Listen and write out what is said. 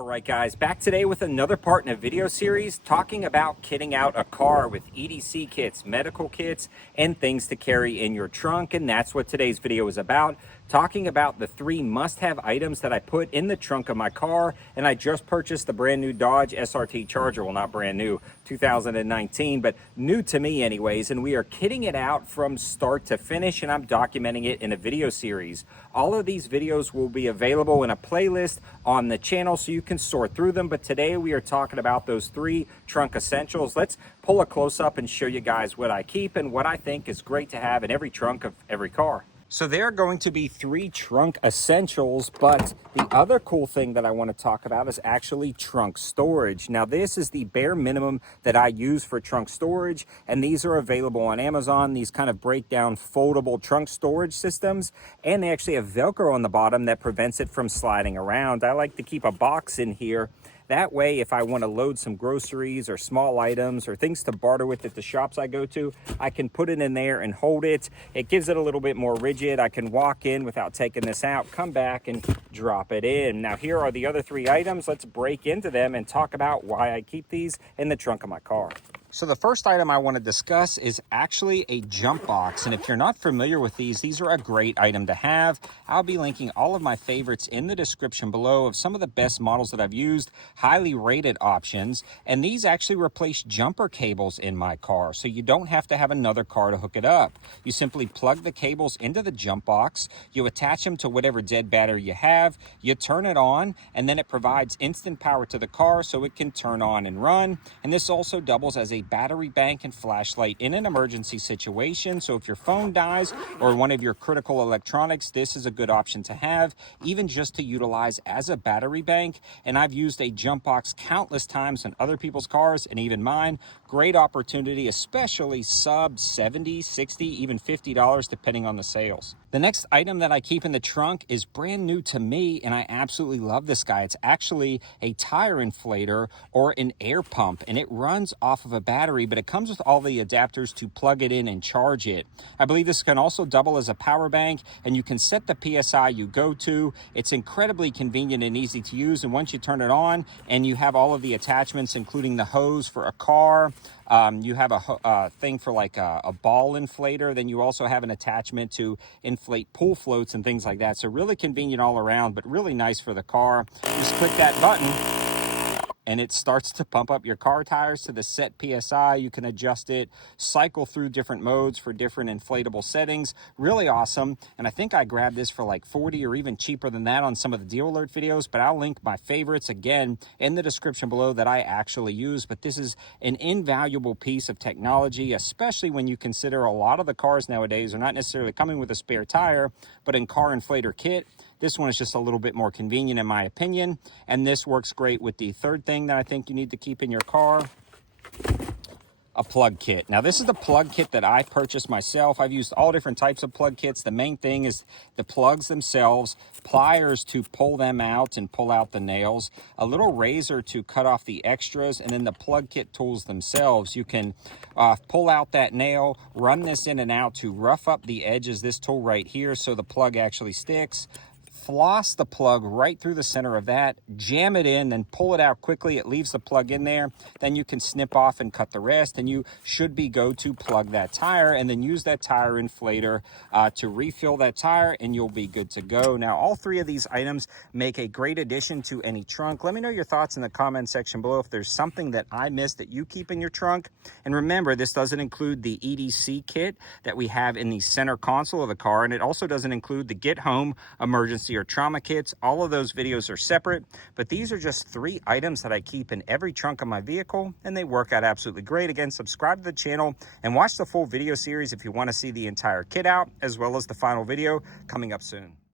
All right, guys, back today with another part in a video series talking about kitting out a car with EDC kits, medical kits, and things to carry in your trunk. And that's what today's video is about, talking about the 3 must-have items that I put in the trunk of my car. And I just purchased the brand new Dodge SRT Charger. Well, not brand new, 2019, but new to me anyways. And we are kitting it out from start to finish, and I'm documenting it in a video series. All of these videos will be available in a playlist on the channel, so you can sort through them. But today we are talking about those 3 trunk essentials. Let's pull a close-up and show you guys what I keep and what I think is great to have in every trunk of every car. So there are going to be 3 trunk essentials, but the other cool thing that I want to talk about is actually trunk storage. Now, this is the bare minimum that I use for trunk storage, and these are available on Amazon. These kind of break down foldable trunk storage systems, and they actually have Velcro on the bottom that prevents it from sliding around. I like to keep a box in here. That way, if I want to load some groceries or small items or things to barter with at the shops I go to, I can put it in there and hold it. It gives it a little bit more rigid. I can walk in without taking this out, come back and drop it in. Now, here are the other 3 items. Let's break into them and talk about why I keep these in the trunk of my car. So the first item I want to discuss is actually a jump box. And if you're not familiar with these are a great item to have. I'll be linking all of my favorites in the description below of some of the best models that I've used, highly rated options. And these actually replace jumper cables in my car, so you don't have to have another car to hook it up. You simply plug the cables into the jump box, you attach them to whatever dead battery you have, you turn it on, and then it provides instant power to the car so it can turn on and run. And this also doubles as a battery bank and flashlight in an emergency situation. So if your phone dies or one of your critical electronics, this is a good option to have, even just to utilize as a battery bank. And I've used a jump box countless times in other people's cars and even mine. Great opportunity, especially sub $70, $60, even $50 depending on the sales. The next item that I keep in the trunk is brand new to me, and I absolutely love this guy. It's actually a tire inflator or an air pump, and it runs off of a battery, but it comes with all the adapters to plug it in and charge it. I believe this can also double as a power bank, and you can set the PSI you go to. It's incredibly convenient and easy to use, and once you turn it on and you have all of the attachments, including the hose for a car, you have a thing for like a ball inflator. Then you also have an attachment to inflate pool floats and things like that. So really convenient all around, but really nice for the car. Just click that button and it starts to pump up your car tires to the set PSI. You can adjust it, cycle through different modes for different inflatable settings. Really awesome. And I think I grabbed this for like 40 or even cheaper than that on some of the deal alert videos, but I'll link my favorites again in the description below that I actually use. But this is an invaluable piece of technology, especially when you consider a lot of the cars nowadays are not necessarily coming with a spare tire, but in car inflator kit. This one is just a little bit more convenient in my opinion, and this works great with the third thing that I think you need to keep in your car, a plug kit. Now, this is the plug kit that I purchased myself. I've used all different types of plug kits. The main thing is the plugs themselves, pliers to pull them out and pull out the nails, a little razor to cut off the extras, and then the plug kit tools themselves. You can pull out that nail, run this in and out to rough up the edges, this tool right here, so the plug actually sticks. Floss the plug right through the center of that, jam it in, then pull it out quickly. It leaves the plug in there. Then you can snip off and cut the rest, and you should be go to plug that tire and then use that tire inflator to refill that tire, and you'll be good to go. Now, all 3 of these items make a great addition to any trunk. Let me know your thoughts in the comment section below if there's something that I missed that you keep in your trunk. And remember, this doesn't include the EDC kit that we have in the center console of the car, and it also doesn't include the Get Home emergency or trauma kits. All of those videos are separate, but these are just 3 items that I keep in every trunk of my vehicle, and they work out absolutely great. Again, subscribe to the channel and watch the full video series if you want to see the entire kit out, as well as the final video coming up soon.